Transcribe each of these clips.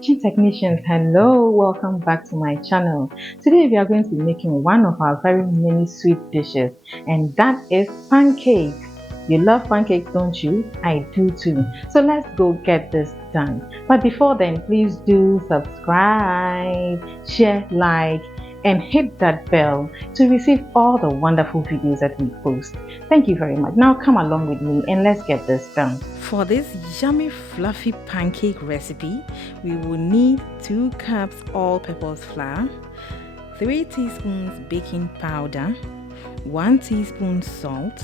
Kitchen technicians, hello, welcome back to my channel. Today we are going to be making one of our very many sweet dishes, and that is pancakes. You love pancakes, don't you? I do too. So let's go get this done. But before then, please do subscribe, share, like, and hit that bell to receive all the wonderful videos that we post. Thank you very much. Now come along with me and let's get this done. For this yummy fluffy pancake recipe, we will need 2 cups all-purpose flour, 3 teaspoons baking powder, 1 teaspoon salt,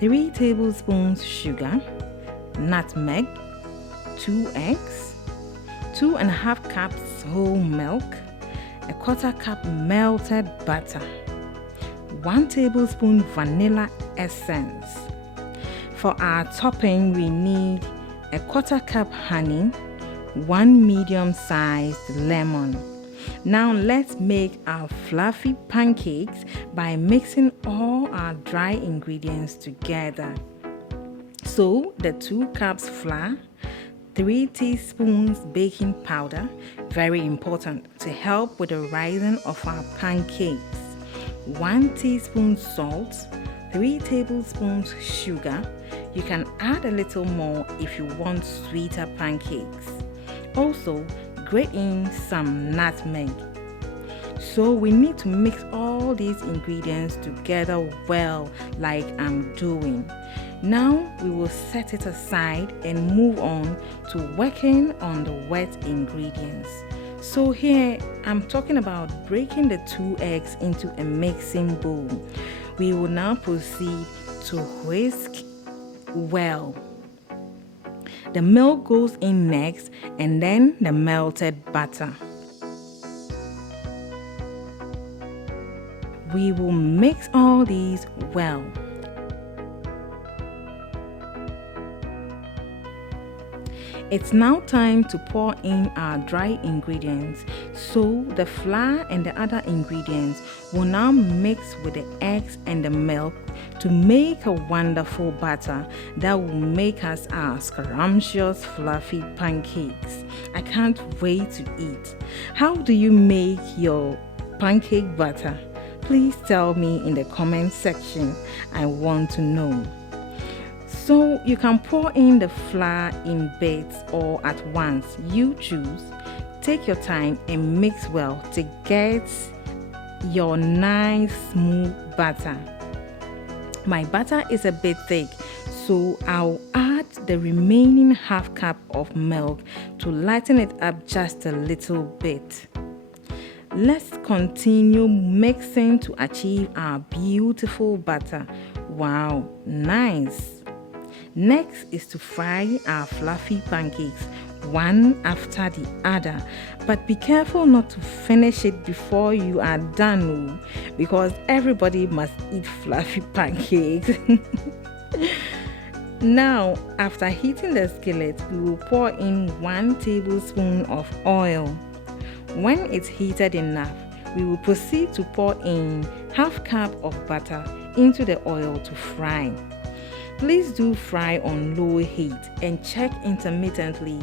3 tablespoons sugar, nutmeg, 2 eggs, 2.5 cups whole milk, 1/4 cup melted butter, 1 tablespoon vanilla essence. For our topping, we need 1/4 cup honey, 1 medium-sized lemon. Now let's make our fluffy pancakes by mixing all our dry ingredients together. So the 2 cups flour, 3 teaspoons baking powder, very important to help with the rising of our pancakes, 1 teaspoon salt, 3 tablespoons sugar. You can add a little more if you want sweeter pancakes. Also, grate in some nutmeg. So we need to mix all these ingredients together well, like I'm doing. Now we will set it aside and move on to working on the wet ingredients. So here I'm talking about breaking the 2 eggs into a mixing bowl. We will now proceed to whisk well. The milk goes in next, and then the melted butter. We will mix all these well. It's now time to pour in our dry ingredients. So the flour and the other ingredients will now mix with the eggs and the milk to make a wonderful batter that will make us our scrumptious fluffy pancakes. I can't wait to eat. How do you make your pancake batter? Please tell me in the comment section. I want to know. So you can pour in the flour in bits or at once, you choose. Take your time and mix well to get your nice smooth batter. My batter is a bit thick, so I'll add the remaining 1/2 cup of milk to lighten it up just a little bit. Let's continue mixing to achieve our beautiful batter. Wow, nice! Next is to fry our fluffy pancakes one after the other, but be careful not to finish it before you are done, because everybody must eat fluffy pancakes. Now, after heating the skillet, we will pour in 1 tablespoon of oil. When it's heated enough, we will proceed to pour in 1/2 cup of butter into the oil to fry. Please do fry on low heat and check intermittently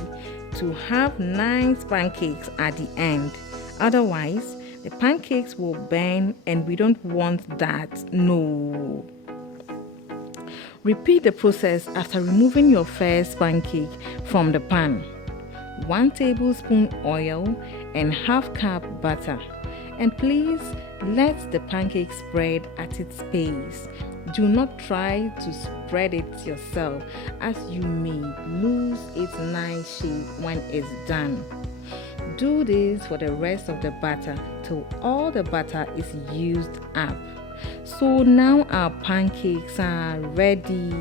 to have nice pancakes at the end. Otherwise, the pancakes will burn and we don't want that. No. Repeat the process after removing your first pancake from the pan. 1 tablespoon oil and 1/2 cup butter. And please let the pancake spread at its pace. Do not try to spread it yourself, as you may lose its nice shape when it's done. Do this for the rest of the batter till all the butter is used up. So now our pancakes are ready.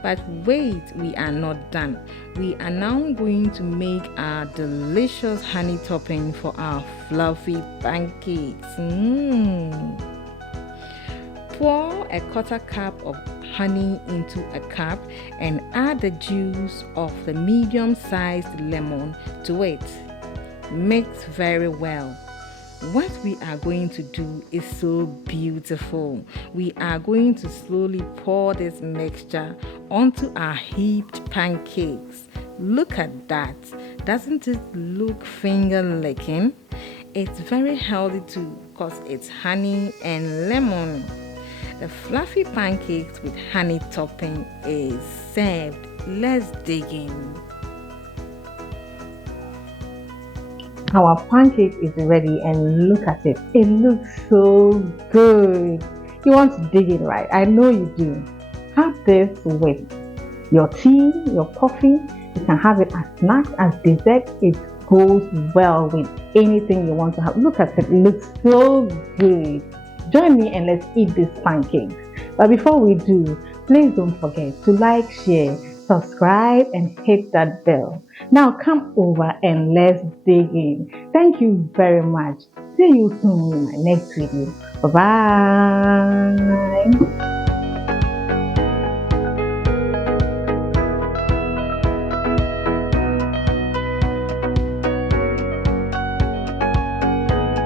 But wait, we are not done. We are now going to make our delicious honey topping for our fluffy pancakes. Pour 1/4 cup of honey into a cup and add the juice of the medium-sized lemon to it. Mix very well. What we are going to do is so beautiful. We are going to slowly pour this mixture onto our heaped pancakes. Look at that. Doesn't it look finger licking? It's very healthy too because it's honey and lemon. The fluffy pancakes with honey topping is served. Let's dig in. Our pancake is ready and look at it. It looks so good. You want to dig in, right? I know you do. Have this with your tea, your coffee. You can have it as snacks, as dessert. It goes well with anything you want to have. Look at it. It looks so good. Join me and let's eat these pancakes. But before we do, please don't forget to like, share, subscribe, and hit that bell. Now come over and let's dig in. Thank you very much. See you soon in my next video. Bye bye.